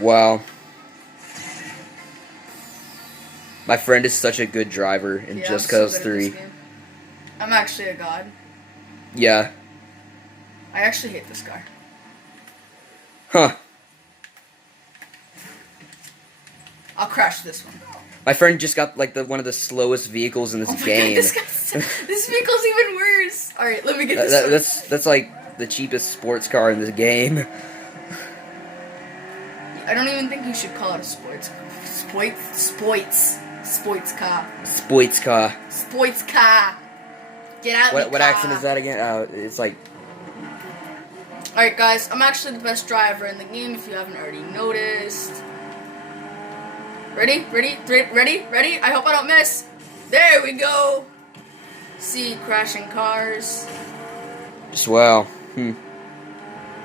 Wow. My friend is such a good driver in Just Cause 3. I'm actually a god. Yeah. I actually hate this car. Huh. I'll crash this one. My friend just got like one of the slowest vehicles in this game. God, this vehicle's even worse. All right, let me get this one. That's like the cheapest sports car in this game. I don't even think you should call it a sports car. Sports car. Sports car. Get out of the What car. accent is that again? It's like... Alright guys, I'm actually the best driver in the game if you haven't already noticed. Ready? I hope I don't miss. There we go. See, crashing cars. Just wow.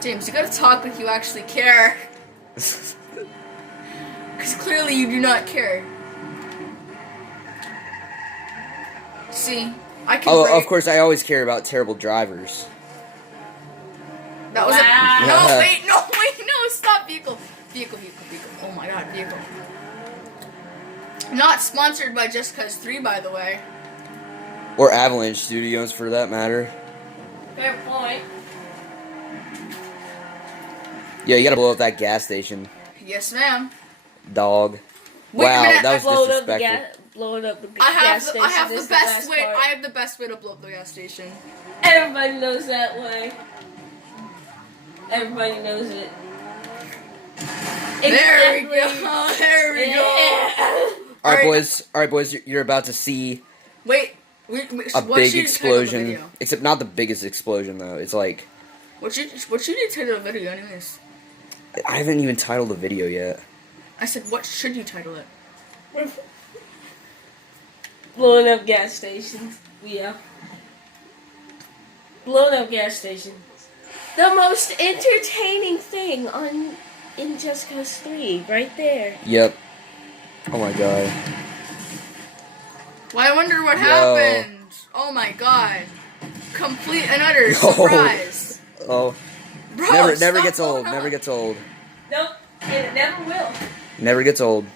James, you gotta talk like you actually care. Because clearly you do not care. See, I can. Oh, of course, I always care about terrible drivers. That was no, stop, vehicle. Oh my god, vehicle. Not sponsored by Just Cause 3, by the way. Or Avalanche Studios, for that matter. Fair point. Yeah, you gotta blow up that gas station. Yes, ma'am. Dog. Wait wow, a minute, that was disrespectful. Blowing up the gas station. I have the best way. I have the best way to blow up the gas station. Everybody knows that way. Everybody knows it. There we go. There we go. All right, boys. You're about to see a big explosion. Except not the biggest explosion though. It's like. What should you title the video, anyways? I haven't even titled the video yet. I said, what should you title it? Blowing up gas stations. Yeah. Blowing up gas stations. The most entertaining thing in Just Cause 3, right there. Yep. Oh my god. Well, I wonder what happened. Oh my god. Complete and utter surprise. Oh. Bro, never gets old. Never gets old. Nope. It never will. Never gets old.